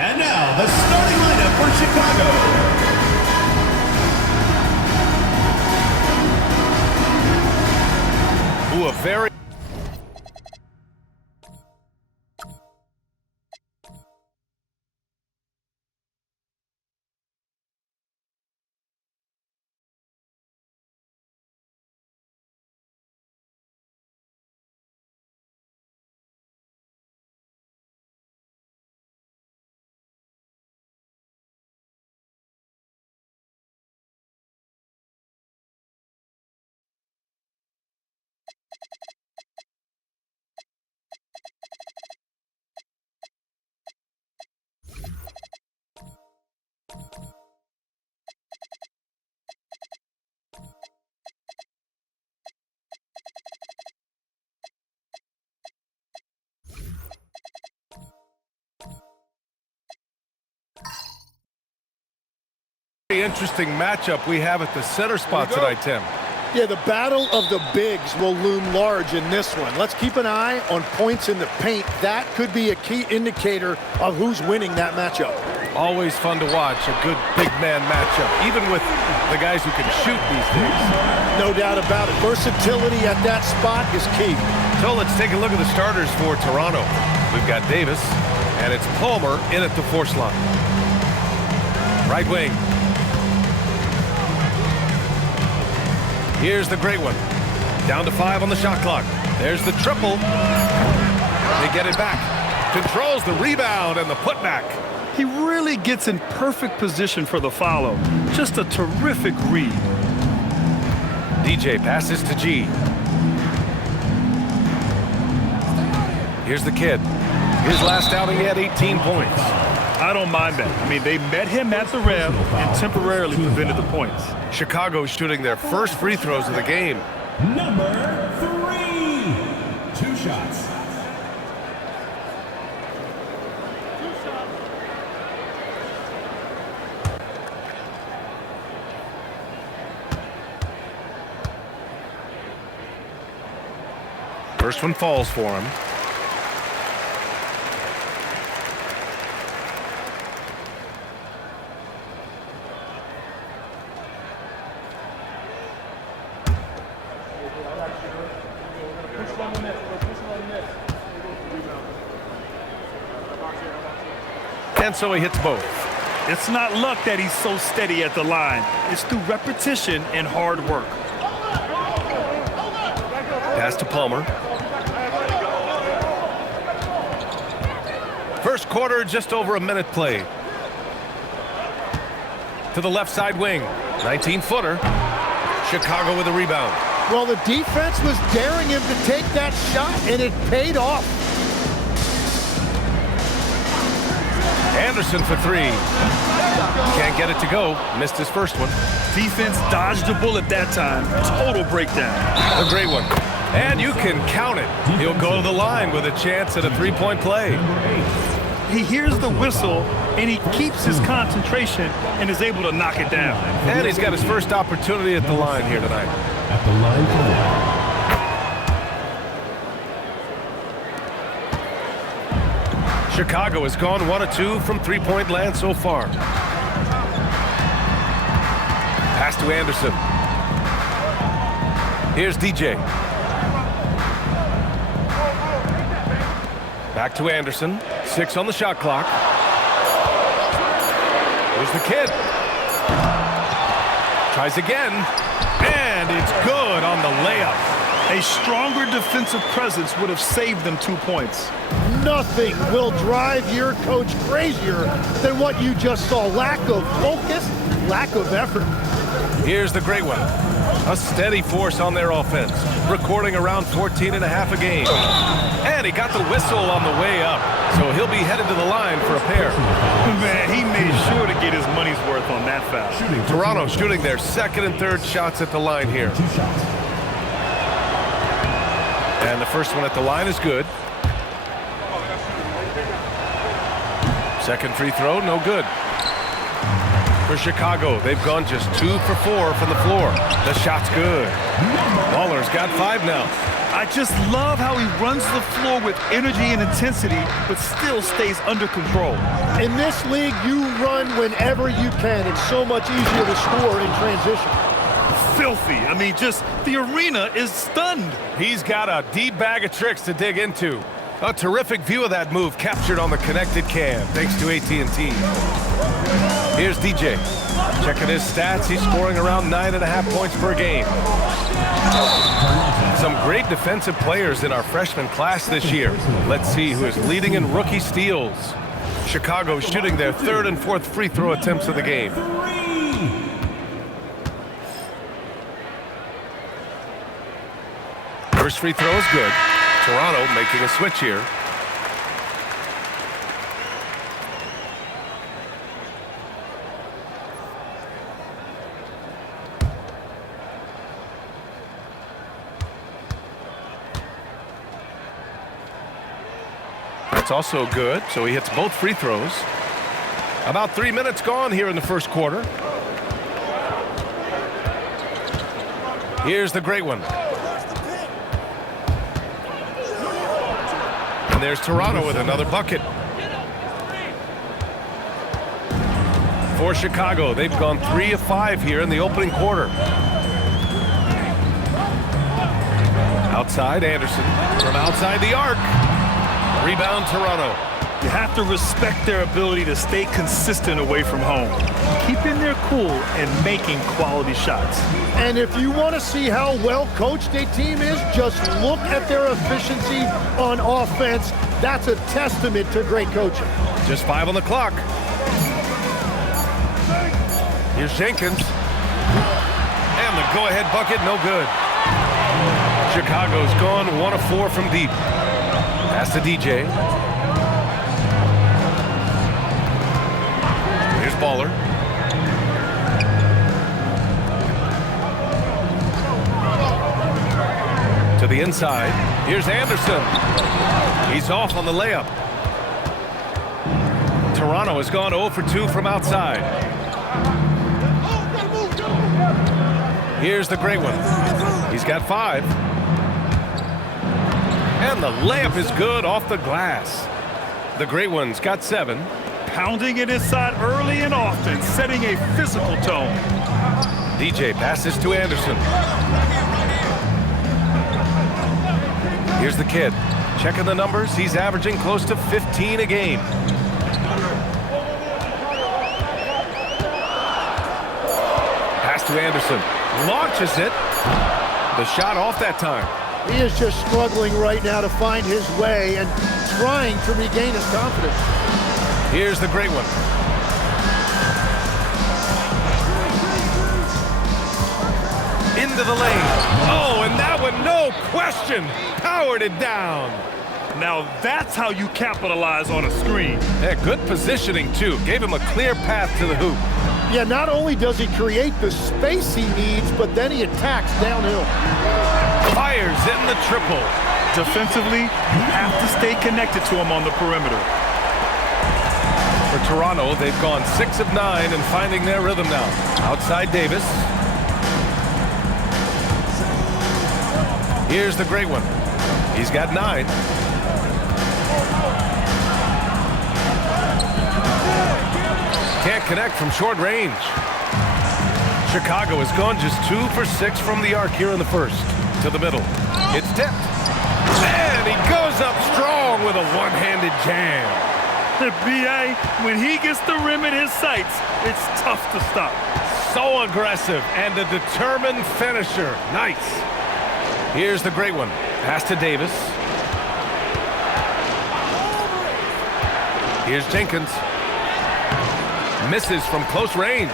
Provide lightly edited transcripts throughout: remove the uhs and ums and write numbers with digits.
And now, the starting lineup for Chicago. Ooh, a very... interesting matchup we have at the center spot tonight, Tim. Yeah, the battle of the bigs will loom large in this one. Let's keep an eye on points in the paint. That could be a key indicator of who's winning that matchup. Always fun to watch a good big man matchup, even with the guys who can shoot these days. No doubt about it. Versatility at that spot is key. So let's take a look at the starters for Toronto. We've got Davis, and it's Palmer in at the force line. Right wing. Here's the great one. Down to 5 on the shot clock. There's the triple. They get it back. Controls the rebound and the putback. He really gets in perfect position for the follow. Just a terrific read. DJ passes to G. Here's the kid. His last outing, he had 18 points. I don't mind that. I mean, they met him at the rim and temporarily prevented the points. Chicago shooting their first free throws of the game. Number 3. 2 shots. First one falls for him. And so he hits both. It's not luck that he's so steady at the line. It's through repetition and hard work. Pass to Palmer. First quarter, just over a minute played. To the left side wing. 19-footer. Chicago with a rebound. Well, the defense was daring him to take that shot, and it paid off. Anderson for 3. Can't get it to go. Missed his first one. Defense dodged the bullet that time. Total breakdown. A great one. And you can count it. He'll go to the line with a chance at a three-point play. He hears the whistle, and he keeps his concentration and is able to knock it down. And he's got his first opportunity at the line here tonight. At the line for one. Chicago has gone 1 of 2 from three-point land so far. Pass to Anderson. Here's DJ. Back to Anderson. 6 on the shot clock. Here's the kid. Tries again. And it's good on the layup. A stronger defensive presence would have saved them 2 points. Nothing will drive your coach crazier than what you just saw. Lack of focus, lack of effort. Here's the great one. A steady force on their offense, recording around 14 and a half a game. And he got the whistle on the way up, so he'll be headed to the line for a pair. Man, he made sure to get his money's worth on that foul. Toronto shooting their second and third shots at the line here. 2 shots. And the first one at the line is good. Second free throw, no good. For Chicago, they've gone just 2 for 4 from the floor. The shot's good. Waller's got 5 now. I just love how he runs the floor with energy and intensity, but still stays under control. In this league, you run whenever you can. It's so much easier to score in transition. Filthy. I mean, just the arena is stunned. He's got a deep bag of tricks to dig into. A terrific view of that move captured on the connected cam, thanks to AT&T. Here's DJ. Checking his stats, he's scoring around 9.5 points per game. Some great defensive players in our freshman class this year. Let's see who is leading in rookie steals. Chicago shooting their third and fourth free throw attempts of the game. First free throw is good. Toronto making a switch here. That's also good, so he hits both free throws. About 3 minutes gone here in the first quarter. Here's the great one. And there's Toronto with another bucket. For Chicago, they've gone 3 of 5 here in the opening quarter. Outside, Anderson. From outside the arc. Rebound, Toronto. You have to respect their ability to stay consistent away from home, keeping their cool and making quality shots. And if you want to see how well coached a team is, just look at their efficiency on offense. That's a testament to great coaching. Just 5 on the clock. Here's Jenkins. And the go-ahead bucket, no good. Chicago's gone 1 of 4 from deep. Pass to DJ. Here's Baller. To the inside. Here's Anderson. He's off on the layup. Toronto has gone 0 for 2 from outside. Here's the great one. He's got 5. And the layup is good off the glass. The great one's got 7. Pounding it inside early and often, setting a physical tone. DJ passes to Anderson. Here's the kid. Checking the numbers, he's averaging close to 15 a game. Pass to Anderson. Launches it. The shot off that time. He is just struggling right now to find his way and trying to regain his confidence. Here's the great one. Into the lane. Oh, and that one, no question, powered it down. Now that's how you capitalize on a screen. Yeah, good positioning, too. Gave him a clear path to the hoop. Yeah, not only does he create the space he needs, but then he attacks downhill. Fires in the triple. Defensively, you have to stay connected to him on the perimeter. For Toronto, they've gone 6 of 9 and finding their rhythm now. Outside Davis. Here's the great one. He's got 9. Can't connect from short range. Chicago has gone just 2 for 6 from the arc here in the first. To the middle. It's tipped. And he goes up strong with a one-handed jam. The BA, when he gets the rim in his sights, it's tough to stop. So aggressive and a determined finisher. Nice. Here's the great one. Pass to Davis. Here's Jenkins. Misses from close range.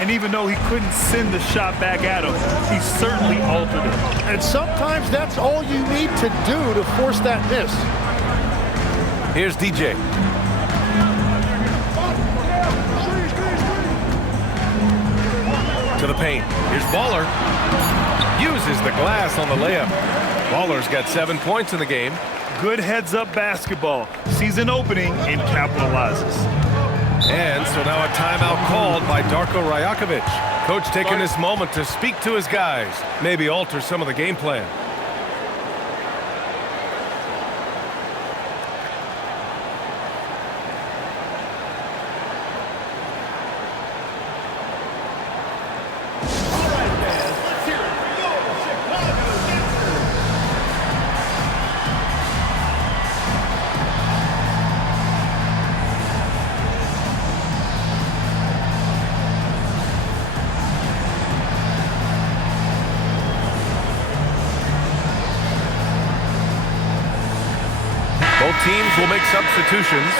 And even though he couldn't send the shot back at him, he certainly altered it. And sometimes that's all you need to do to force that miss. Here's DJ. To the paint. Here's Baller. Uses the glass on the layup. Baller's got 7 points in the game. Good heads-up basketball. Sees an opening and capitalizes. And so now a timeout called by Darko Rajakovic. Coach taking this moment to speak to his guys, maybe alter some of the game plan. Both teams will make substitutions.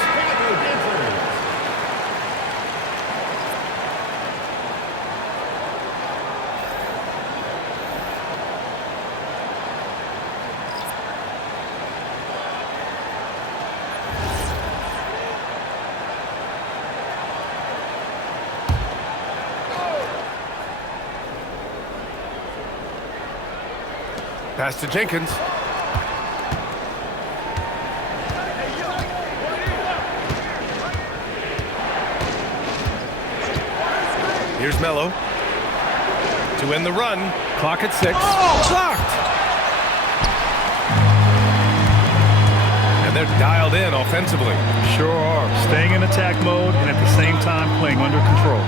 Pass to Jenkins. Here's Melo to end the run. Clock at 6. Blocked! And they're dialed in offensively. Sure are. Staying in attack mode and at the same time playing under control.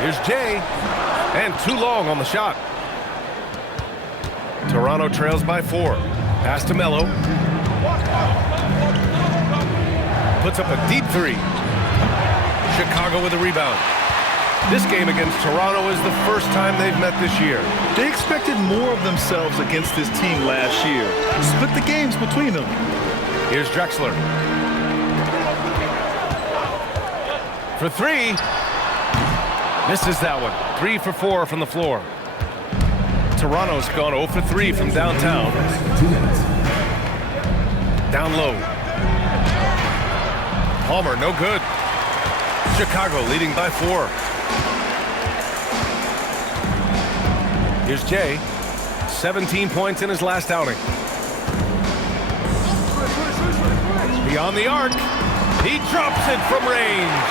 Here's Jay, and too long on the shot. Toronto trails by 4. Pass to Melo. Puts up a deep 3. Chicago with a rebound. This game against Toronto is the first time they've met this year. They expected more of themselves against this team last year. Split the games between them. Here's Drexler. For 3. Misses that one. 3 for 4 from the floor. Toronto's gone 0 for 3 from downtown. 2 minutes. Down low. Palmer, no good. Chicago leading by 4. Here's Jay. 17 points in his last outing. Beyond the arc. He drops it from range.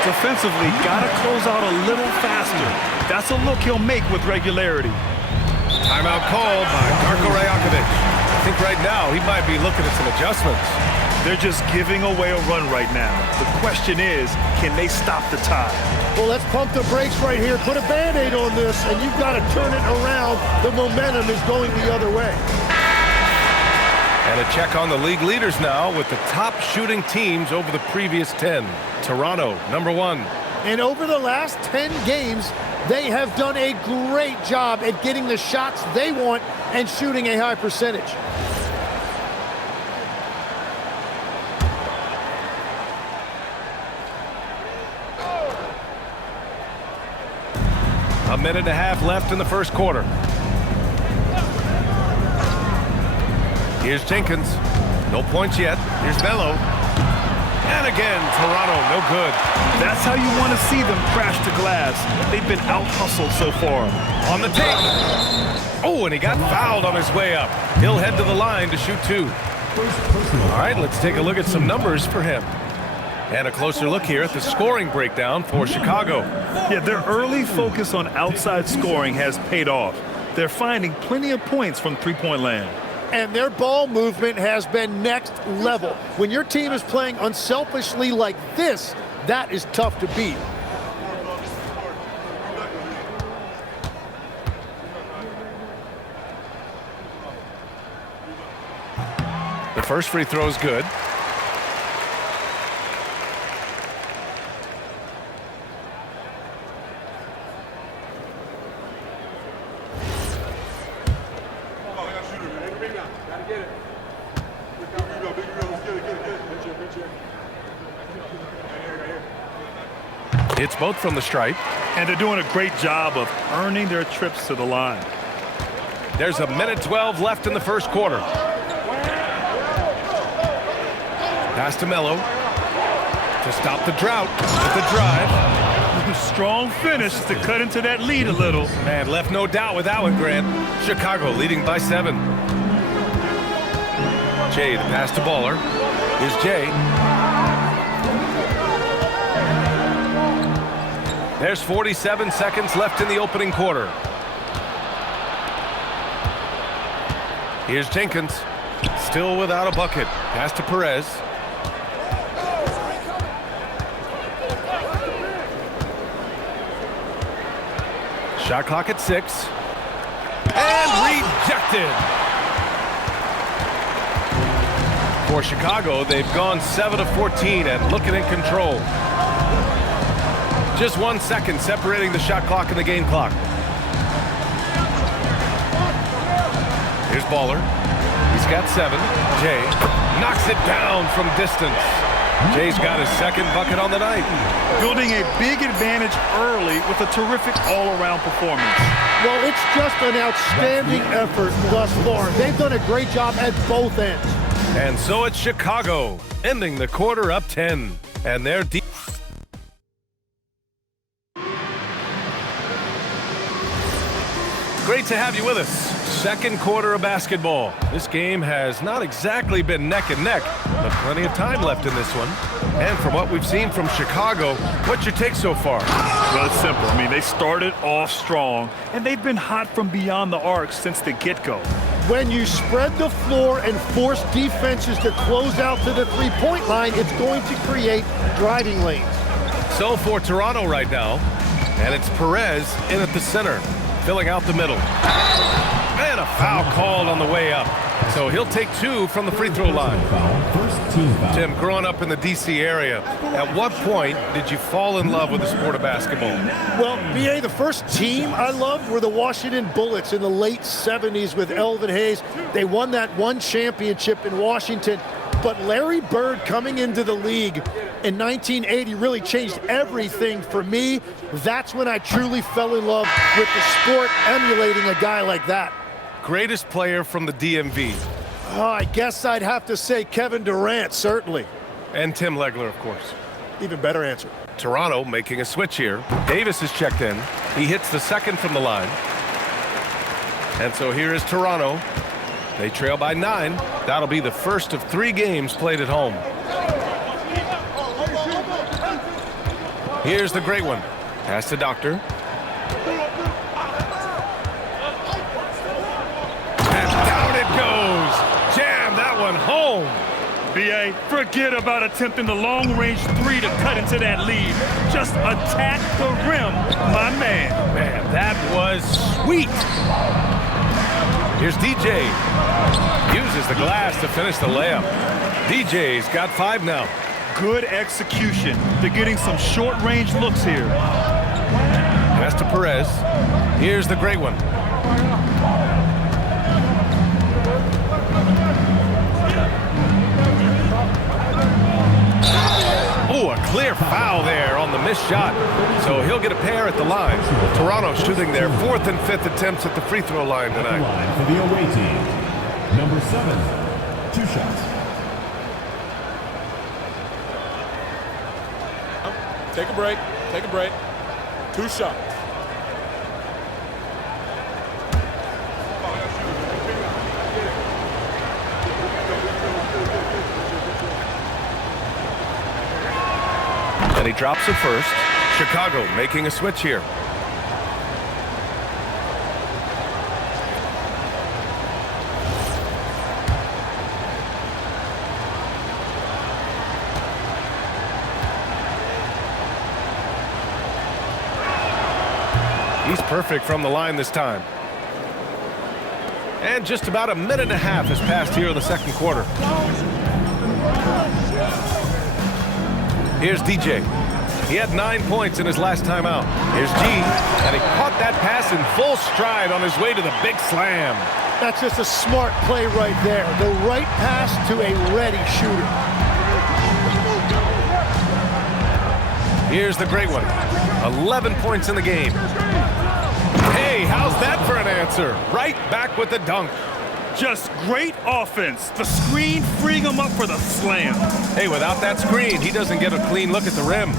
Defensively, gotta close out a little faster. That's a look he'll make with regularity. Timeout called by Darko Rajakovic. I think right now he might be looking at some adjustments. They're just giving away a run right now. The question is, can they stop the tide? Well, let's pump the brakes right here. Put a Band-Aid on this, and you've got to turn it around. The momentum is going the other way. And a check on the league leaders now with the top shooting teams over the previous 10. Toronto, number 1. And over the last 10 games, they have done a great job at getting the shots they want and shooting a high percentage. A minute and a half left in the first quarter. Here's Jenkins. No points yet. Here's Melo. And again, Toronto, no good. That's how you want to see them crash the glass. They've been out-hustled so far. On the tape. Oh, and he got fouled on his way up. He'll head to the line to shoot 2. All right, let's take a look at some numbers for him. And a closer look here at the scoring breakdown for Chicago. Yeah, their early focus on outside scoring has paid off. They're finding plenty of points from three-point land. And their ball movement has been next level. When your team is playing unselfishly like this, that is tough to beat. The first free throw is good. It's both from the stripe. And they're doing a great job of earning their trips to the line. There's a minute 12 left in the first quarter. Pass to Melo to stop the drought with the drive. Strong finish to cut into that lead a little. Man, left no doubt with that one, Grant. Chicago leading by 7. Jay, the pass to Baller. Here's Jay. There's 47 seconds left in the opening quarter. Here's Jenkins. Still without a bucket. Pass to Perez. Shot clock at 6. And rejected. For Chicago, they've gone 7 of 14 and looking in control. Just 1 second separating the shot clock and the game clock. Here's Baller. He's got 7. Jay knocks it down from distance. Jay's got his second bucket on the night. Building a big advantage early with a terrific all-around performance. Well, it's just an outstanding effort thus far. They've done a great job at both ends. And so it's Chicago, ending the quarter up 10. And they're deep. Great to have you with us. Second quarter of basketball. This game has not exactly been neck and neck, but plenty of time left in this one. And from what we've seen from Chicago, what's your take so far? Well, it's simple. I mean, they started off strong, and they've been hot from beyond the arc since the get-go. When you spread the floor and force defenses to close out to the three-point line, it's going to create driving lanes. So for Toronto right now, and it's Perez in at the center, filling out the middle. And a foul called on the way up. So he'll take 2 from the free throw line. First team foul. Tim, growing up in the D.C. area, at what point did you fall in love with the sport of basketball? Well, BA, the first team I loved were the Washington Bullets in the late 70s with Elvin Hayes. They won that one championship in Washington. But Larry Bird coming into the league in 1980 really changed everything for me. That's when I truly fell in love with the sport, emulating a guy like that. Greatest player from the DMV. Oh, I guess I'd have to say Kevin Durant, certainly. And Tim Legler, of course. Even better answer. Toronto making a switch here. Davis is checked in. He hits the second from the line. And so here is Toronto. They trail by 9. That'll be the first of 3 games played at home. Here's the great one. Pass to Doctor. And down it goes. Jam that one home. BA, forget about attempting the long-range 3 to cut into that lead. Just attack the rim, my man. Man, that was sweet. Here's DJ. Uses the glass to finish the layup. DJ's got 5 now. Good execution. They're getting some short-range looks here. Pass to Perez. Here's the great one. Oh, a clear foul there on the missed shot. So he'll get a pair at the line. Toronto shooting their 4th and 5th attempts at the free throw line tonight. Line for the away team. Number 7, 2 shots. Take a break. Take a break. 2 shots. And he drops it first. Chicago making a switch here. He's perfect from the line this time. And just about a minute and a half has passed here in the second quarter. Here's DJ. He had 9 points in his last time out. Here's G, and he caught that pass in full stride on his way to the big slam. That's just a smart play right there. The right pass to a ready shooter. Here's the great one. 11 points in the game. Hey, how's that for an answer? Right back with the dunk. Just great offense. The screen freeing him up for the slam. Hey, without that screen, he doesn't get a clean look at the rim.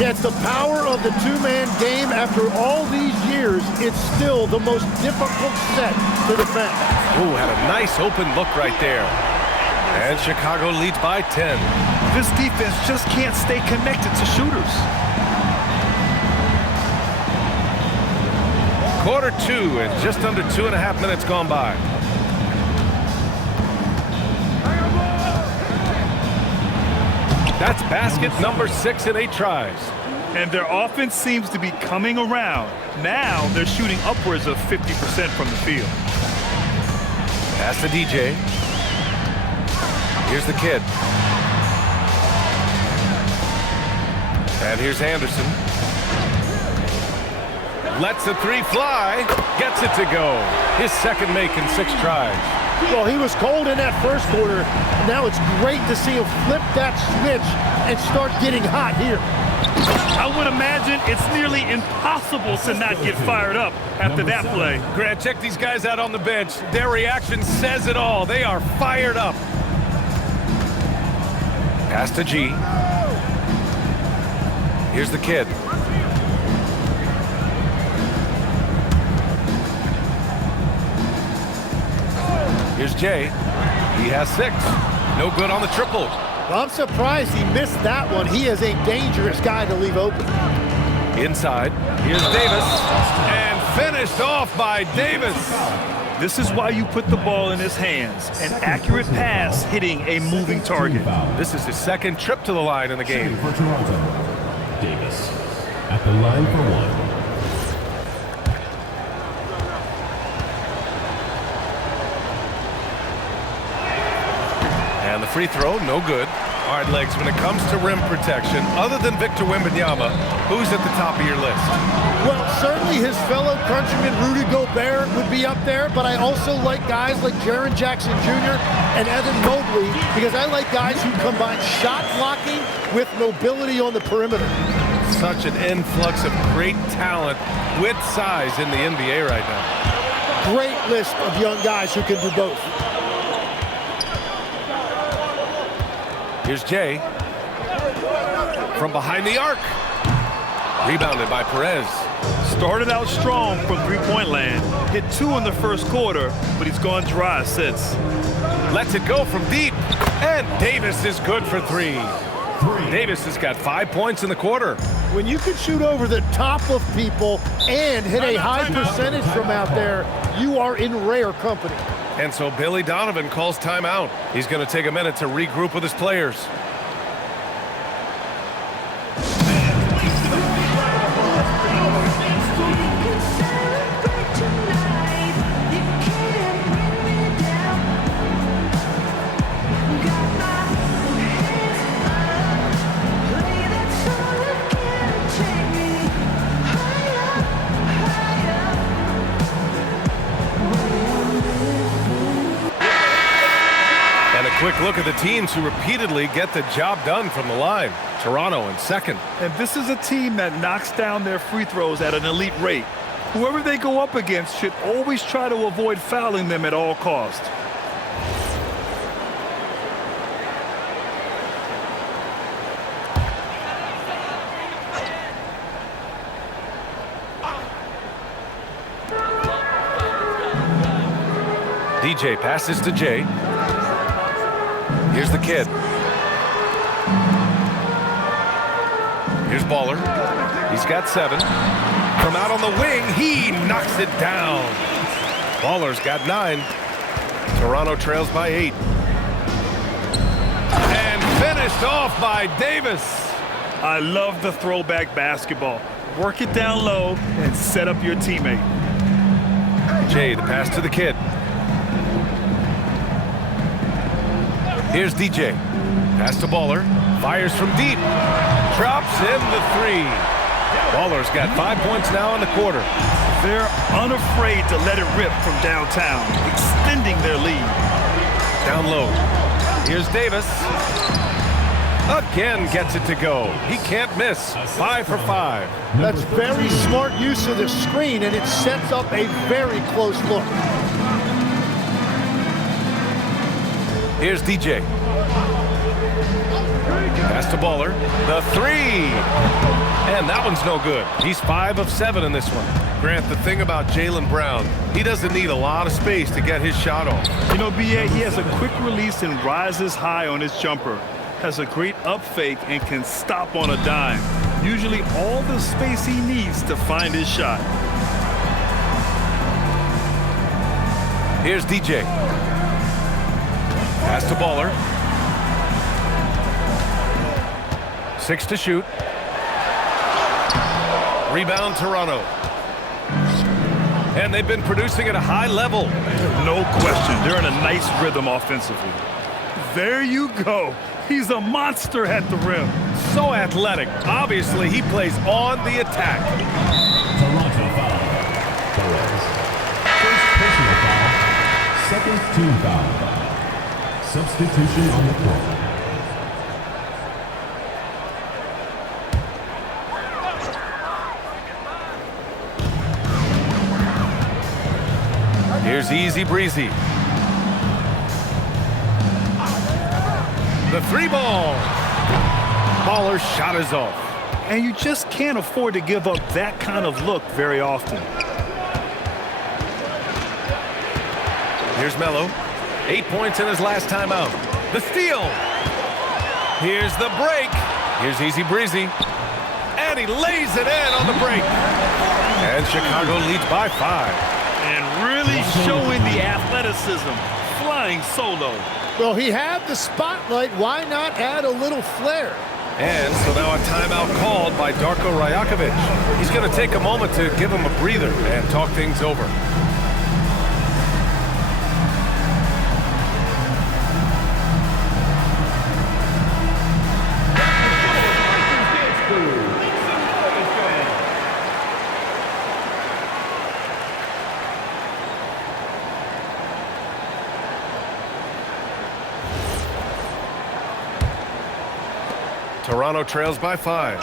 Yeah, it's the power of the two-man game. After all these years, it's still the most difficult set to defend. Ooh, had a nice open look right there. And Chicago leads by 10. This defense just can't stay connected to shooters. Quarter 2 and just under 2.5 minutes gone by. That's basket number 6 in 8 tries. And their offense seems to be coming around. Now they're shooting upwards of 50% from the field. Pass to DJ. Here's the kid. And here's Anderson. Lets the three fly. Gets it to go. His second make in 6 tries. Well, he was cold in that first quarter. Now it's great to see him flip that switch and start getting hot here. I would imagine it's nearly impossible to not get fired up after that play. Grant, check these guys out on the bench. Their reaction says it all. They are fired up. Pass to G. Here's the kid. Here's Jay. He has 6. No good on the triple. Well, I'm surprised he missed that one. He is a dangerous guy to leave open. Inside. Here's Davis. And finished off by Davis. This is why you put the ball in his hands. An accurate pass hitting a moving target. This is his second trip to the line in the game. For Toronto, Davis at the line for 1. And the free throw, no good. All right, Legs, when it comes to rim protection, other than Victor Wembanyama, who's at the top of your list? Well, certainly his fellow countryman Rudy Gobert would be up there, but I also like guys like Jaren Jackson Jr. and Evan Mobley because I like guys who combine shot blocking with mobility on the perimeter. Such an influx of great talent with size in the NBA right now. Great list of young guys who can do both. Here's Jay. From behind the arc. Rebounded by Perez. Started out strong from three-point land. Hit 2 in the first quarter, but he's gone dry since. Lets it go from deep. And Davis is good for 3. Davis has got 5 points in the quarter. When you can shoot over the top of people and hit a high percentage from out there, you are in rare company. And so Billy Donovan calls timeout. He's going to take a minute to regroup with his players. Quick look at the teams who repeatedly get the job done from the line. Toronto in second. And this is a team that knocks down their free throws at an elite rate. Whoever they go up against should always try to avoid fouling them at all costs. DJ passes to Jay. Here's the kid. Here's Baller. He's got 7. From out on the wing, he knocks it down. Baller's got 9. Toronto trails by 8. And finished off by Davis. I love the throwback basketball. Work it down low and set up your teammate. Jay, the pass to the kid. Here's DJ. Pass to Baller. Fires from deep. Drops in the 3. Baller's got 5 points now in the quarter. They're unafraid to let it rip from downtown, extending their lead. Down low. Here's Davis. Again gets it to go. He can't miss. 5 for 5. That's very smart use of the screen, and it sets up a very close look. Here's DJ. Pass to Baller. The 3. And that one's no good. He's 5 of 7 in this one. Grant, the thing about Jaylen Brown, he doesn't need a lot of space to get his shot off. You know, BA, he has a quick release and rises high on his jumper. Has a great up fake and can stop on a dime. Usually all the space he needs to find his shot. Here's DJ. Pass to Baller. 6 to shoot. Rebound Toronto. And they've been producing at a high level. No question. They're in a nice rhythm offensively. There you go. He's a monster at the rim. So athletic. Obviously, he plays on the attack. Toronto foul. Second team foul. Substitution on the court. Here's easy breezy. The three ball. Baller's shot is off. And you just can't afford to give up that kind of look very often. Here's Melo. 8 points in his last time out. The steal. Here's the break. Here's easy breezy. And he lays it in on the break. And Chicago leads by 5. And really showing the athleticism. Flying solo. Well, he had the spotlight. Why not add a little flair? And so now a timeout called by Darko Rajakovic. He's going to take a moment to give him a breather and talk things over. Toronto trails by 5.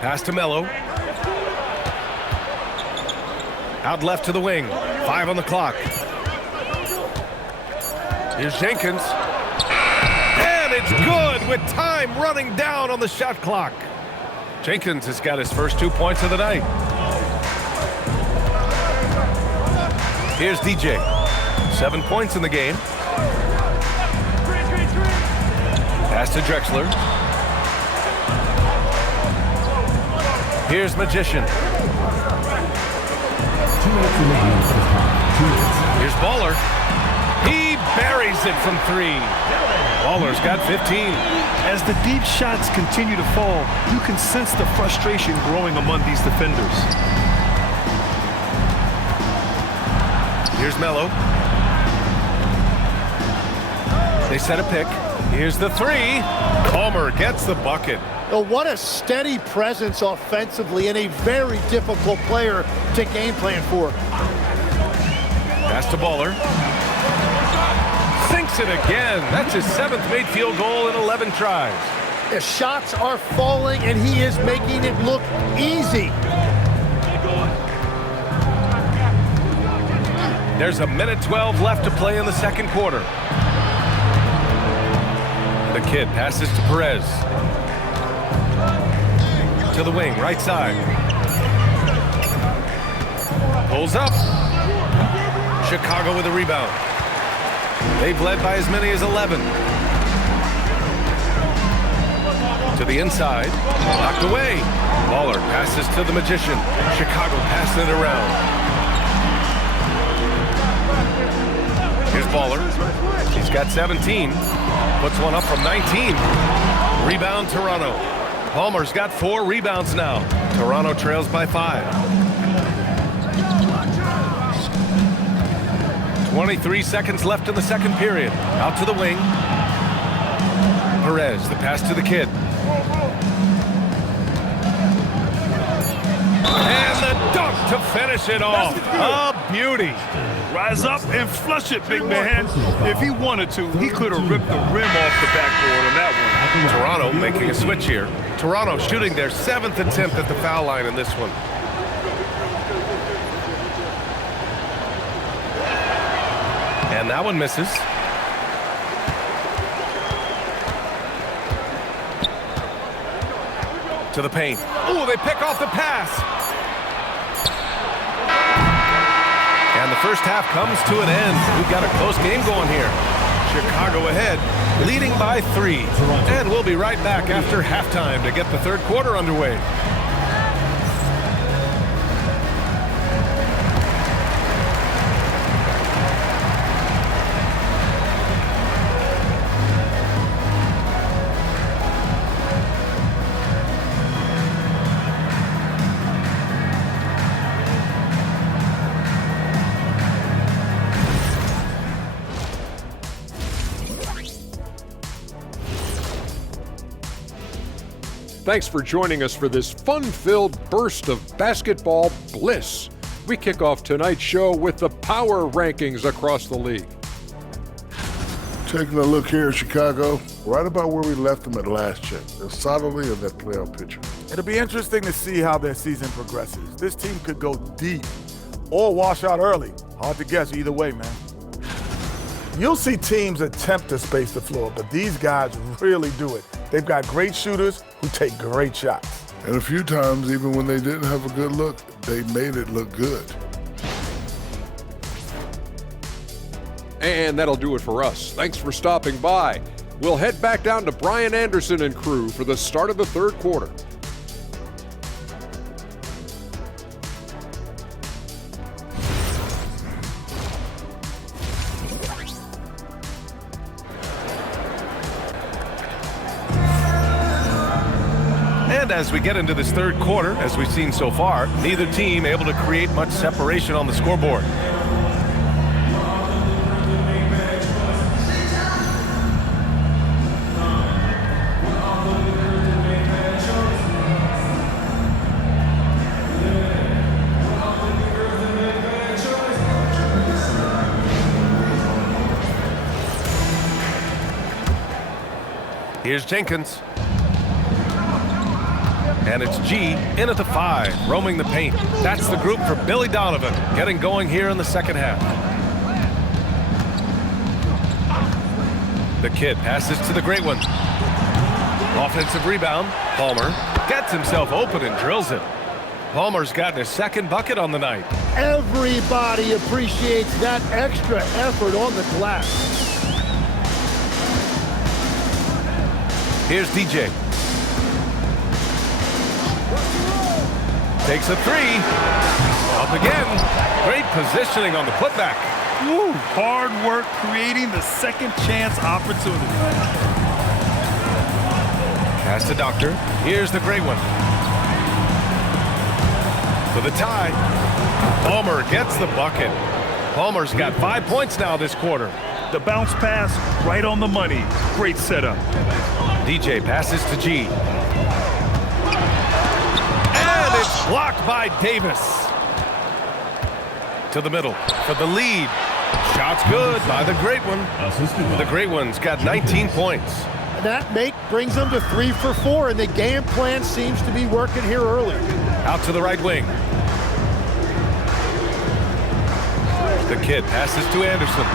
Pass to Melo. Out left to the wing. 5 on the clock. Here's Jenkins. And it's good with time running down on the shot clock. Jenkins has got his first 2 points of the night. Here's DJ. 7 points in the game. Pass to Drexler. Here's Magician. 2 minutes remaining for the half. 2 minutes. Here's Baller. He buries it from 3. Baller's got 15. As the deep shots continue to fall, you can sense the frustration growing among these defenders. Here's Melo. They set a pick. Here's the 3. Comer gets the bucket. Oh, what a steady presence offensively and a very difficult player to game plan for. Pass to Baller. Sinks it again. That's his 7th made field goal in 11 tries. The shots are falling and he is making it look easy. There's a minute 12 left to play in the second quarter. The kid passes to Perez. To the wing, right side. Pulls up. Chicago with a rebound. They've led by as many as 11. To the inside. Knocked away. Baller passes to the Magician. Chicago passing it around. Here's Baller. He's got 17. Puts one up from 19. Rebound Toronto. Palmer's got 4 rebounds now. Toronto trails by 5. 23 seconds left in the second period. Out to the wing. Perez, the pass to the kid. And the dunk to finish it off. A beauty. Rise up and flush it, big man. If he wanted to, he could have ripped the rim off the backboard on that one. Toronto making a switch here. Toronto shooting their 7th attempt at the foul line in this one. And that one misses. To the paint. Oh, they pick off the pass. And the first half comes to an end. We've got a close game going here. Chicago ahead, leading by 3. And we'll be right back after halftime to get the third quarter underway. Thanks for joining us for this fun-filled burst of basketball bliss. We kick off tonight's show with the power rankings across the league. Taking a look here at Chicago, right about where we left them at last check. They're solidly in that playoff picture. It'll be interesting to see how their season progresses. This team could go deep or wash out early. Hard to guess either way, man. You'll see teams attempt to space the floor, but these guys really do it. They've got great shooters who take great shots. And a few times, even when they didn't have a good look, they made it look good. And that'll do it for us. Thanks for stopping by. We'll head back down to Brian Anderson and crew for the start of the third quarter. And as we get into this third quarter, as we've seen so far, neither team able to create much separation on the scoreboard. Here's Jenkins. And it's G in at the 5, roaming the paint. That's the group for Billy Donovan, getting going here in the second half. The kid passes to the great one. Offensive rebound. Palmer gets himself open and drills it. Palmer's gotten his second bucket on the night. Everybody appreciates that extra effort on the glass. Here's DJ. Takes a 3. Up again. Great positioning on the putback. Woo, hard work creating the second chance opportunity. Pass to Doctor. Here's the great one. For the tie. Palmer gets the bucket. Palmer's got 5 points now this quarter. The bounce pass right on the money. Great setup. DJ passes to G. And it's blocked by Davis. To the middle for the lead. Shot's good by the great one. The great one's got 19 points. That make brings them to 3 for 4, and the game plan seems to be working here early. Out to the right wing. The kid passes to Anderson.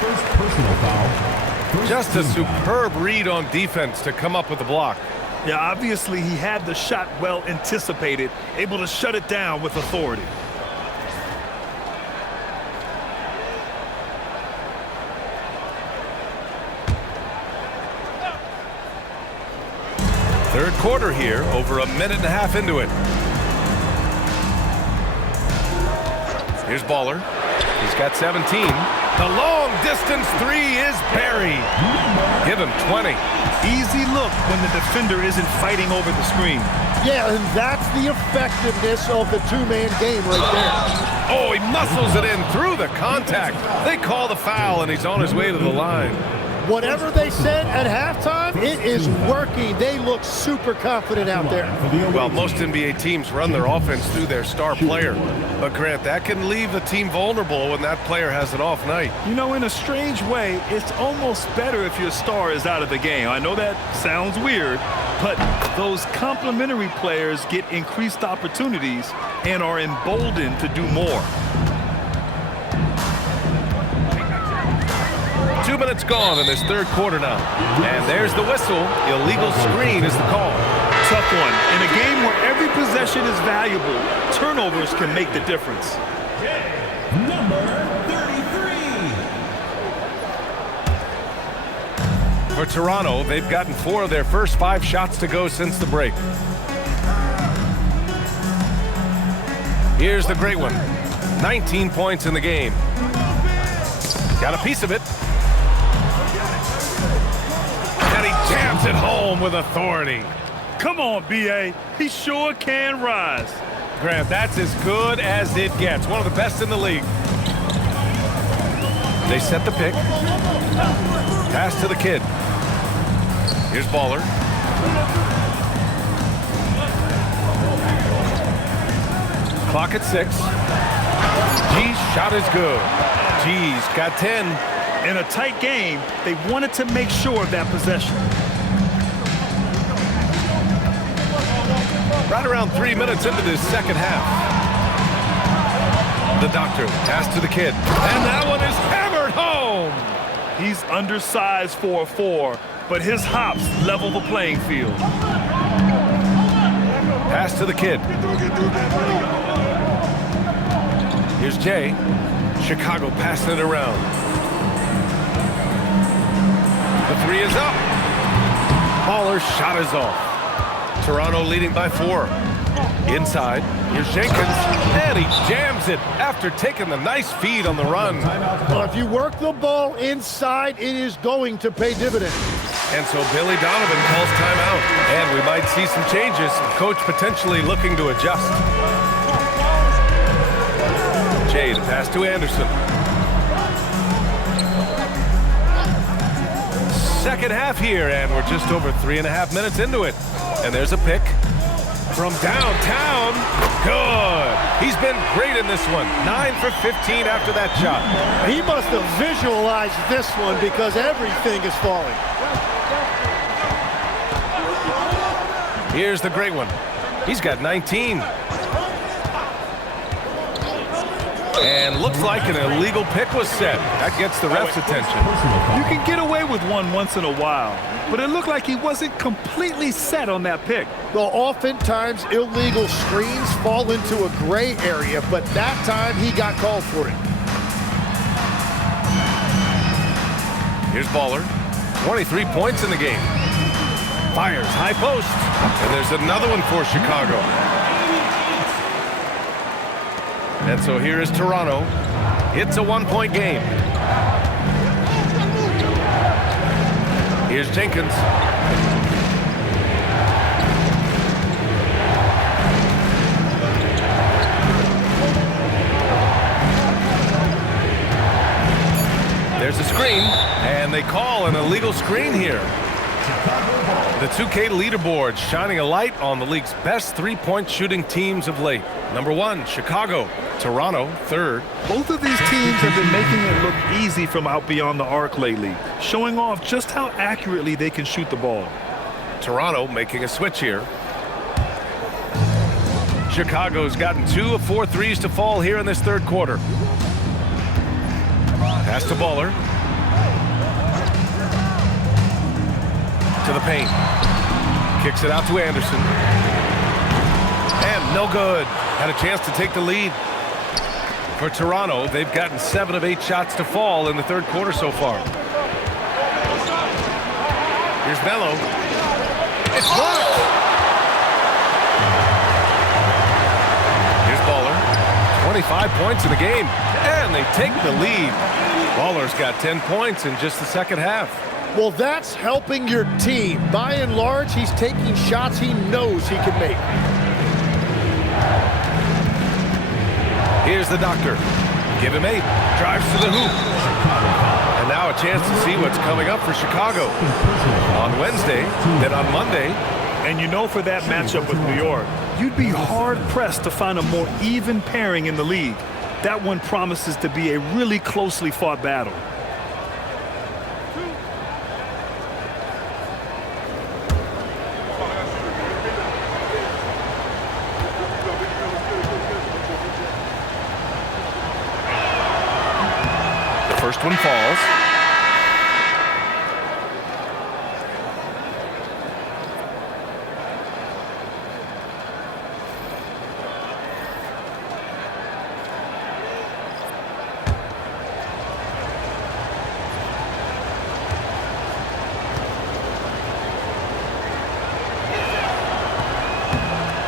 First personal foul. Just a superb read on defense to come up with the block. Yeah, obviously he had the shot well anticipated, able to shut it down with authority. Third quarter here, over a minute and a half into it. Here's Baller. He's got 17. The long distance 3 is buried. Give him 20. Easy look when the defender isn't fighting over the screen. Yeah, and that's the effectiveness of the two-man game right there. Oh, he muscles it in through the contact. They call the foul, and he's on his way to the line. Whatever they said at halftime, it is working. They look super confident out there. Well, most NBA teams run their offense through their star player. But, Grant, that can leave the team vulnerable when that player has an off night. You know, in a strange way, it's almost better if your star is out of the game. I know that sounds weird, but those complementary players get increased opportunities and are emboldened to do more. 2 minutes gone in this third quarter now. And there's the whistle. Illegal screen is the call. Tough one. In a game where every possession is valuable, turnovers can make the difference. Number 33. For Toronto, they've gotten 4 of their first 5 shots to go since the break. Here's the great one. 19 points in the game. Got a piece of it. And he jams it home with authority. Come on, B.A. He sure can rise. Grant, that's as good as it gets. One of the best in the league. They set the pick. Pass to the kid. Here's Baller. Clock at 6. G's shot is good. G's got 10. In a tight game, they wanted to make sure of that possession. Right around 3 minutes into this second half. The Doctor pass to the Kid. And that one is hammered home. He's undersized for a 4, but his hops level the playing field. Pass to the Kid. Here's Jay. Chicago passing it around. The 3 is up. Baller's shot is off. Toronto leading by 4. Inside, here's Jenkins, and he jams it after taking the nice feed on the run. Well, if you work the ball inside, it is going to pay dividends. And so Billy Donovan calls timeout, and we might see some changes. Coach potentially looking to adjust. Jay to pass to Anderson. Second half here, and we're just over 3.5 minutes into it. And there's a pick from downtown. Good. He's been great in this one. 9 for 15 after that shot. He must have visualized this one because everything is falling. Here's the great one. He's got 19. And looks like an illegal pick was set. That gets the ref's attention. You can get away with one once in a while, but it looked like he wasn't completely set on that pick. Well, oftentimes illegal screens fall into a gray area, but that time he got called for it. Here's Baller. 23 points in the game. Fires high post. And there's another one for Chicago. And so here is Toronto. It's a 1-point game. Here's Jenkins. There's a screen, and they call an illegal screen here. The 2K leaderboard shining a light on the league's best three-point shooting teams of late. Number 1, Chicago. Toronto, 3rd. Both of these teams have been making it look easy from out beyond the arc lately, showing off just how accurately they can shoot the ball. Toronto making a switch here. Chicago's gotten 2 of 4 threes to fall here in this third quarter. Pass to Baller. To the paint. Kicks it out to Anderson. And no good. Had a chance to take the lead. For Toronto, they've gotten 7 of 8 shots to fall in the third quarter so far. Here's Melo. It's blocked. Here's Baller. 25 points in the game. And they take the lead. Baller's got 10 points in just the second half. Well, that's helping your team. By and large, he's taking shots he knows he can make. Here's the Doctor. Give him 8. Drives to the hoop. And now a chance to see what's coming up for Chicago. On Wednesday, then on Monday. And you know, for that matchup with New York, you'd be hard-pressed to find a more even pairing in the league. That one promises to be a really closely fought battle. First one falls.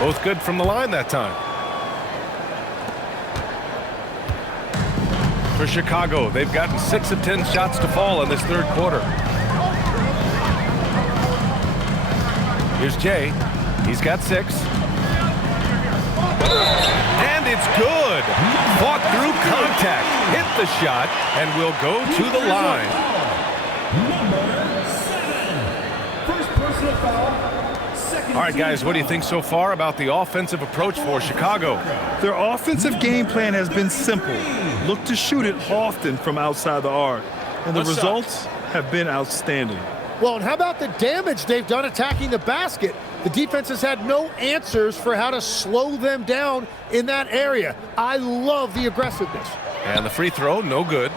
Both good from the line that time. For Chicago, they've gotten 6 of 10 shots to fall in this third quarter. Here's Jay. He's got 6. And it's good. Fought through contact, hit the shot, and will go to the line. Number 7. First All right, guys, what do you think so far about the offensive approach for Chicago? Their offensive game plan has been simple. Look to shoot it often from outside the arc. And the results have been outstanding. Well, and how about the damage they've done attacking the basket? The defense has had no answers for how to slow them down in that area. I love the aggressiveness. And the free throw, no good.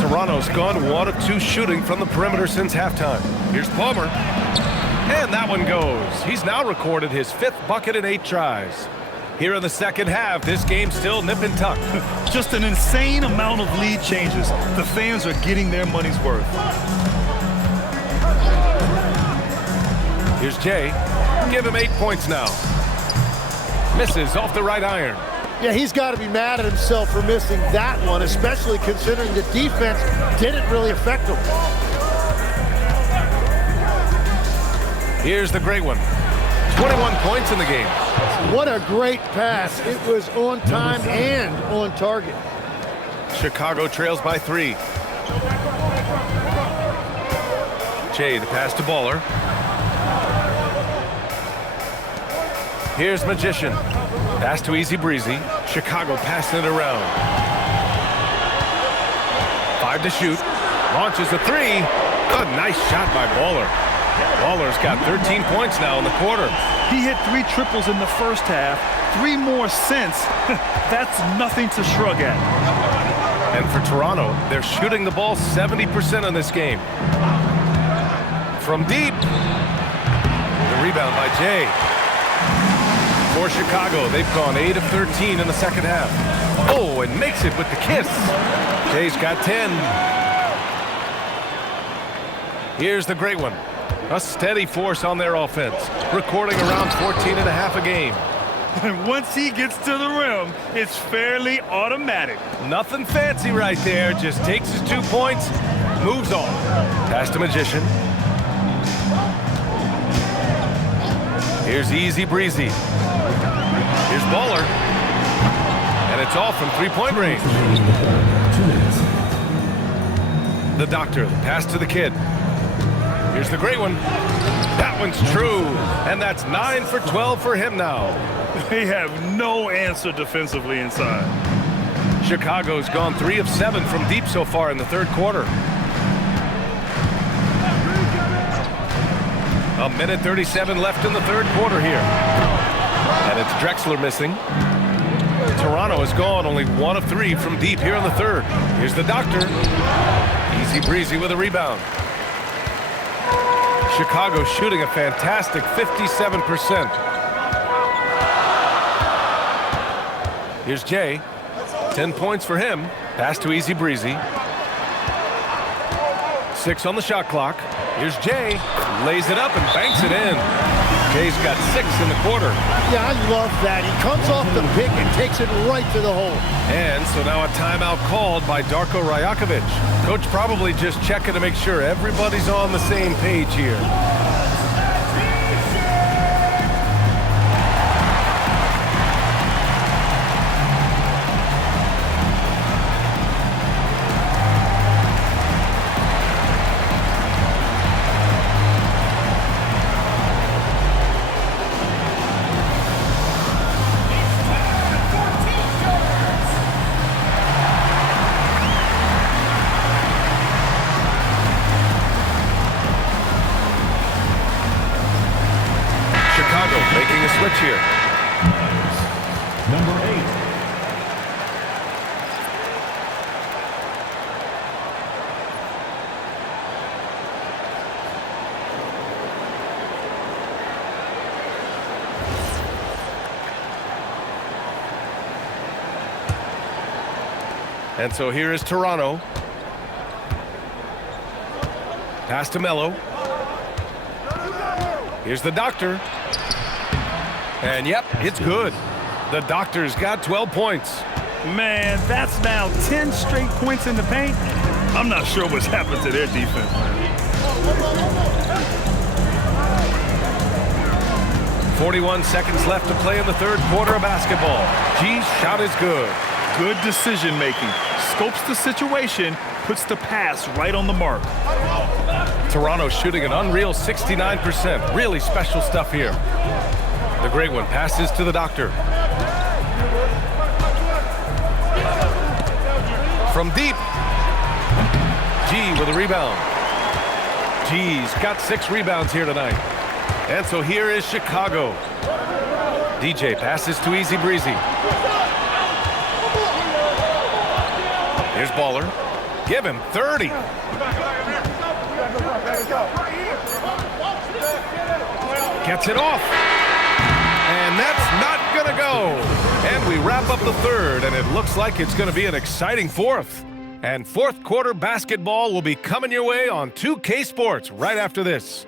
Toronto's gone 1 of 2 shooting from the perimeter since halftime. Here's Palmer. And that one goes. He's now recorded his 5th bucket in 8 tries. Here in the second half, this game's still nip and tuck. Just an insane amount of lead changes. The fans are getting their money's worth. Here's Jay. Give him 8 points now. Misses off the right iron. Yeah, he's got to be mad at himself for missing that one, especially considering the defense didn't really affect him. Here's the great one. 21 points in the game. What a great pass. It was on time and on target. Chicago trails by 3. Jay, the pass to Baller. Here's Magician. Pass to Easy Breezy. Chicago passing it around. 5 to shoot. Launches a 3. A nice shot by Baller. Baller's got 13 points now in the quarter. He hit 3 triples in the first half, 3 more since. That's nothing to shrug at. And for Toronto, they're shooting the ball 70% in this game. From deep. The rebound by Jay. For Chicago, they've gone 8 of 13 in the second half. Oh, and makes it with the kiss. Jay's got 10. Here's the great one. A steady force on their offense, recording around 14 and a half a game. And once he gets to the rim, it's fairly automatic. Nothing fancy right there, just takes his 2 points, moves on. Pass to Magician. Here's Easy Breezy. Here's Baller. And it's off from 3-point range. The Doctor, the pass to the Kid. Here's the great one. That one's true. And that's 9 for 12 for him now. They have no answer defensively inside. Chicago's gone 3 of 7 from deep so far in the third quarter. A minute 37 left in the third quarter here. And it's Drexler missing. Toronto has gone only 1 of 3 from deep here in the third. Here's the Doctor. Easy Breezy with a rebound. Chicago shooting a fantastic 57%. Here's Jay. 10 points for him. Pass to Easy Breezy. 6 on the shot clock. Here's Jay. Lays it up and banks it in. Jay's got 6 in the quarter. Yeah, I love that. He comes off the pick and takes it right to the hole. And so now a timeout called by Darko Rajakovic. Coach probably just checking to make sure everybody's on the same page here. Making a switch here. Number 8. And so here is Toronto. Pass to Melo. Here's the Doctor. And yep, it's good. The Doctor's got 12 points. Man, that's now 10 straight points in the paint. I'm not sure what's happened to their defense, man. 41 seconds left to play in the third quarter of basketball. G's shot is good. Good decision making. Scopes the situation, puts the pass right on the mark. Toronto shooting an unreal 69%. Really special stuff here. The great one passes to the doctor. From deep. G with a rebound. G's got 6 rebounds here tonight. And so here is Chicago. DJ passes to Easy Breezy. Here's Baller. Give him 30. Gets it off. And that's not going to go. And we wrap up the third, and it looks like it's going to be an exciting fourth. And fourth quarter basketball will be coming your way on 2K Sports right after this.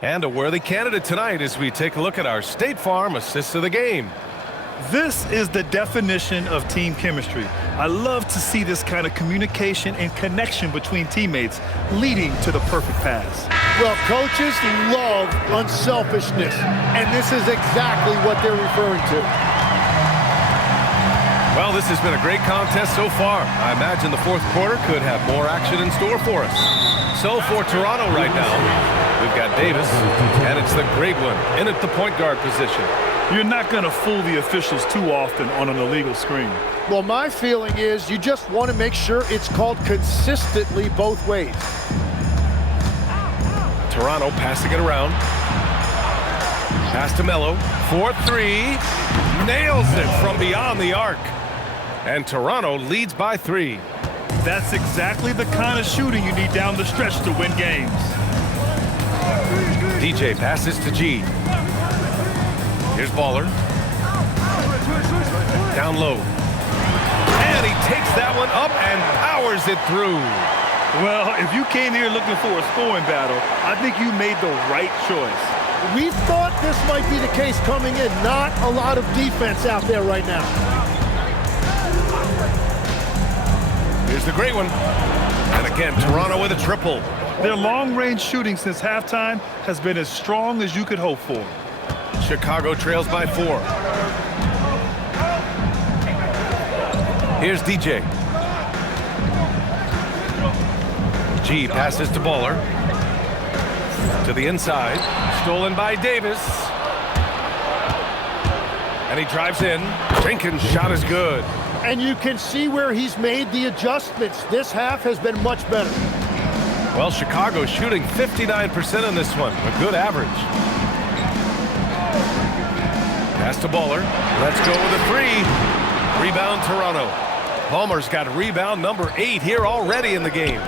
And a worthy candidate tonight as we take a look at our State Farm assists of the game. This is the definition of team chemistry. I love to see this kind of communication and connection between teammates leading to the perfect pass. Well, coaches love unselfishness, and this is exactly what they're referring to. Well, this has been a great contest so far. I imagine the fourth quarter could have more action in store for us. So for Toronto right now, we've got Davis, and it's the great one in at the point guard position. You're not going to fool the officials too often on an illegal screen. Well, my feeling is you just want to make sure it's called consistently both ways. Toronto passing it around. Pass to Melo. 4-3. Nails it from beyond the arc. And Toronto leads by 3. That's exactly the kind of shooting you need down the stretch to win games. DJ passes to G. Here's Baller. Down low. And he takes that one up and powers it through. Well, if you came here looking for a scoring battle, I think you made the right choice. We thought this might be the case coming in. Not a lot of defense out there right now. Here's the great one. And again, Toronto with a triple. Their long-range shooting since halftime has been as strong as you could hope for. Chicago trails by 4. Here's DJ. G passes to Baller. To the inside. Stolen by Davis. And he drives in. Jenkins' shot is good. And you can see where he's made the adjustments. This half has been much better. Well, Chicago shooting 59% in this one. A good average. Pass to Baller. Let's go with a 3. Rebound Toronto. Palmer's got rebound number 8 here already in the game.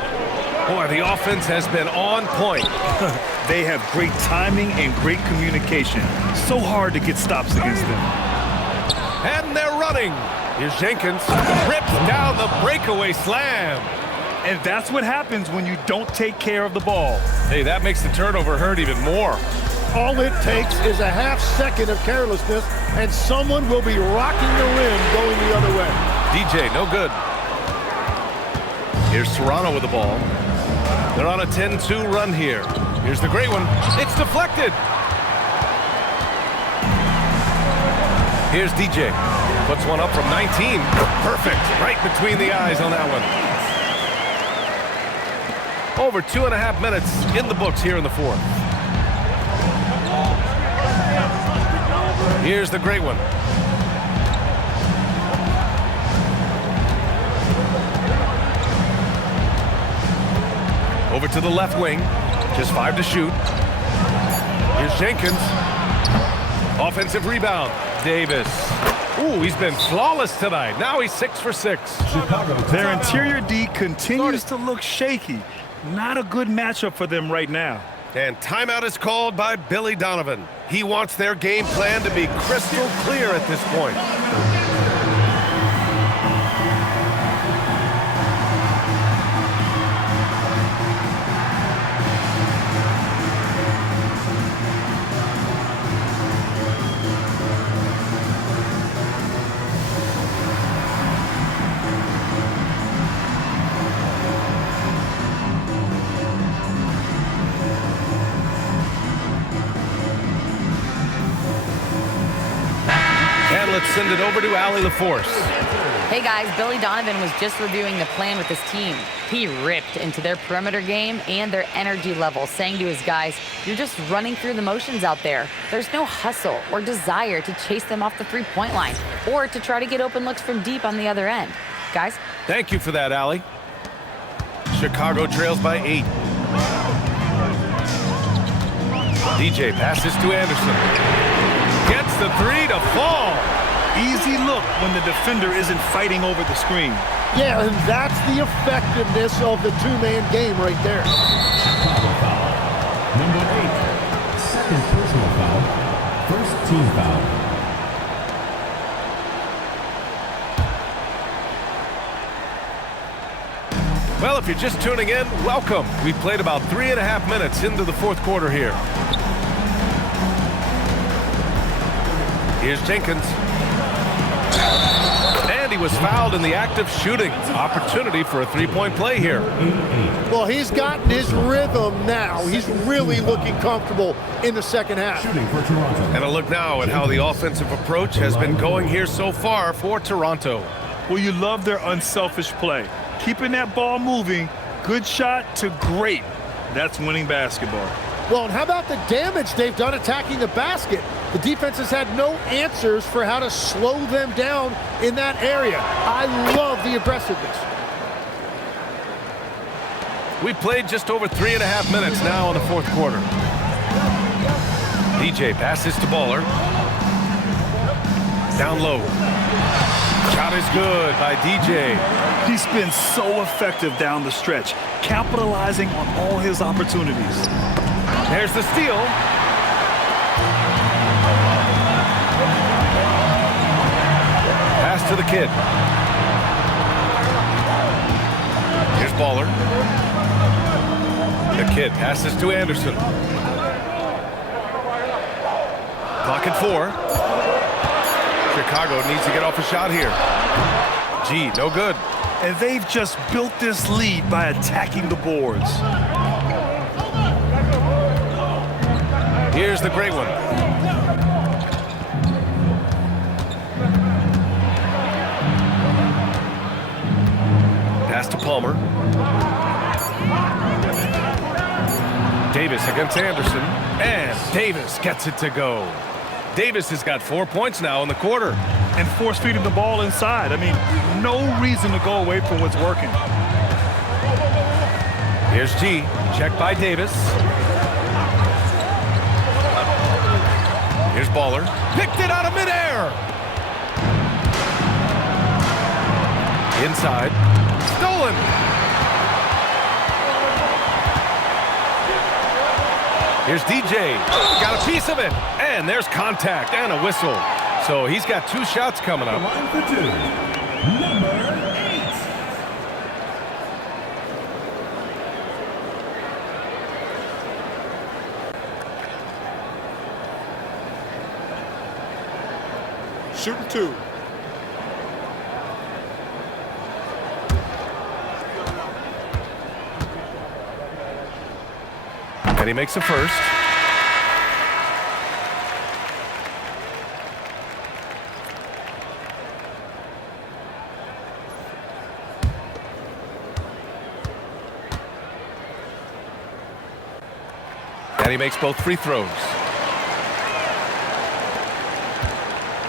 Boy, the offense has been on point. They have great timing and great communication. So hard to get stops against them. And they're running. Here's Jenkins. Rips down the breakaway slam. And that's what happens when you don't take care of the ball. Hey, that makes the turnover hurt even more. All it takes is a half second of carelessness, and someone will be rocking the rim going the other way. DJ, no good. Here's Toronto with the ball. They're on a 10-2 run here. Here's the great one. It's deflected. Here's DJ. Puts one up from 19. Perfect. Right between the eyes on that one. Over 2.5 minutes in the books here in the fourth. Here's the great one. Over to the left wing. Just 5 to shoot. Here's Jenkins. Offensive rebound. Davis. Ooh, he's been flawless tonight. Now he's 6 for 6. Their interior D continues to look shaky. Not a good matchup for them right now. And timeout is called by Billy Donovan. He wants their game plan to be crystal clear at this point. let's send it over to Allie LaForce. Hey guys, Billy Donovan was just reviewing the plan with his team. He ripped into their perimeter game and their energy level, saying to his guys, you're just running through the motions out there. There's no hustle or desire to chase them off the three-point line or to try to get open looks from deep on the other end. Guys? Thank you for that, Allie. Chicago trails by 8. DJ passes to Anderson. Gets the three to fall. Easy look when the defender isn't fighting over the screen. Yeah, and that's the effectiveness of the two-man game right there. Chicago foul. Number 8. Second personal foul. First team foul. Well, if you're just tuning in, welcome. We've played about 3.5 minutes into the fourth quarter here. Here's Jenkins. And he was fouled in the act of shooting. Opportunity for a three-point play here. Well, he's gotten his rhythm now. He's really looking comfortable in the second half. Shooting for Toronto. And a look now at how the offensive approach has been going here so far for Toronto. Well, you love their unselfish play. Keeping that ball moving, good shot to great. That's winning basketball. Well, and how about the damage they've done attacking the basket? The defense has had no answers for how to slow them down in that area. I love the aggressiveness. We played just over 3.5 minutes now in the fourth quarter. DJ passes to Baller. Down low. Shot is good by DJ. He's been so effective down the stretch, capitalizing on all his opportunities. There's the steal. Pass to the kid. Here's Baller. The kid passes to Anderson. Clock at 4. Chicago needs to get off a shot here. Gee, no good. And they've just built this lead by attacking the boards. Here's the great one. Pass to Palmer. Davis against Anderson. And Davis gets it to go. Davis has got 4 points now in the quarter. And force-feeding the ball inside. I mean, no reason to go away from what's working. Here's G. Check by Davis. Here's Baller. Picked it out of midair. Inside. Stolen. Here's DJ. Got a piece of it. And there's contact and a whistle. So he's got 2 shots coming up. Line for 2. Number 8. Shooting 2. And he makes the first. And he makes both free throws.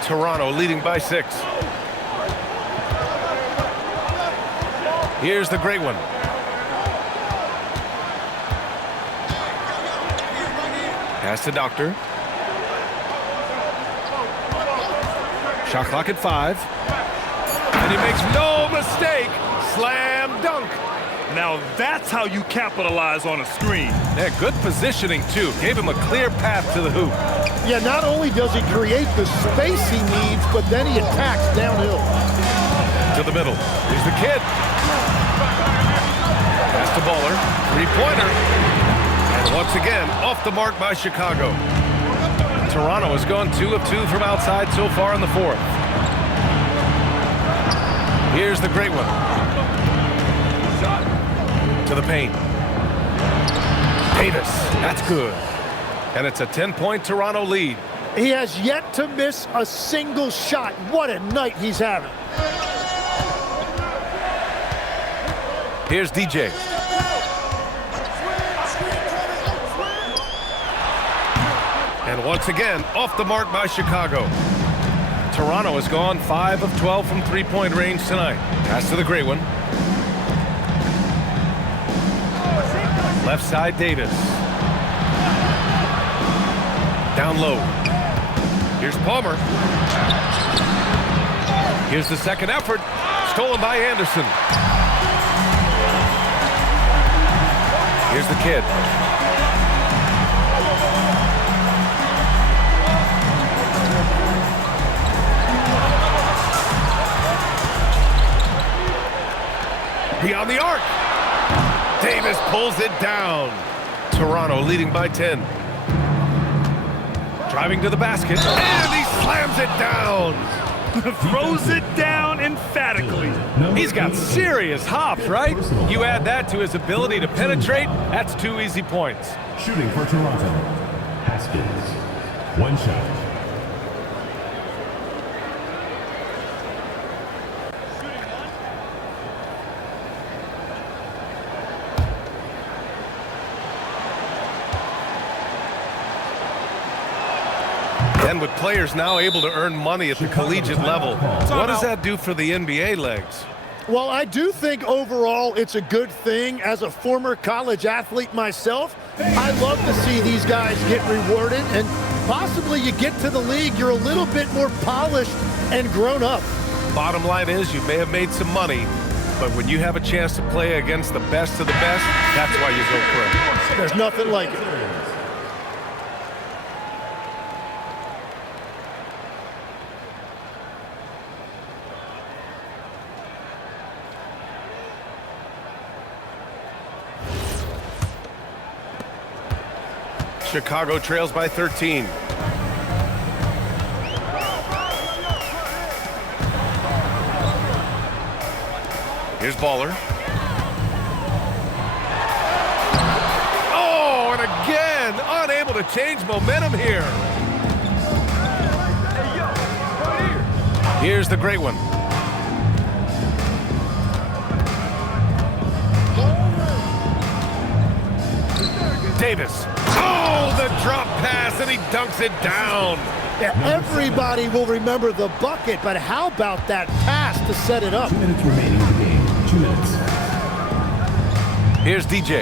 Toronto leading by 6. Here's the great one. Pass to Doctor. Shot clock at 5. And he makes no mistake. Slam dunk. Now that's how you capitalize on a screen. Yeah, good positioning, too. Gave him a clear path to the hoop. Yeah, not only does he create the space he needs, but then he attacks downhill. To the middle. Here's the kid. Pass to Baller. Three-pointer. And once again, off the mark by Chicago. Toronto has gone 2 of 2 from outside so far in the fourth. Here's the great one. To the paint. Davis. That's good. And it's a 10-point Toronto lead. He has yet to miss a single shot. What a night he's having. Here's DJ. And once again, off the mark by Chicago. Toronto has gone 5 of 12 from three-point range tonight. Pass to the great one. Left side, Davis. Down low. Here's Palmer. Here's the second effort. Stolen by Anderson. Here's the kid. Beyond the arc. Davis pulls it down. Toronto leading by 10. Driving to the basket, and he slams it down. Throws it down emphatically. He's got serious hops, right? You add that to his ability to penetrate, that's 2 easy points. Shooting for Toronto. Haskins. One shot. And with players now able to earn money at the collegiate level, what does that do for the NBA legs? Well, I do think overall it's a good thing. As a former college athlete myself, I love to see these guys get rewarded, and possibly you get to the league, you're a little bit more polished and grown up. Bottom line is you may have made some money, but when you have a chance to play against the best of the best, that's why you go pro. There's nothing like it. Chicago trails by 13. Here's Baller. Oh, and again, unable to change momentum here. Here's the great one. Davis. Oh, the drop pass, and he dunks it down. Yeah, everybody will remember the bucket, but how about that pass to set it up? 2 minutes remaining in the game. 2 minutes. Here's DJ.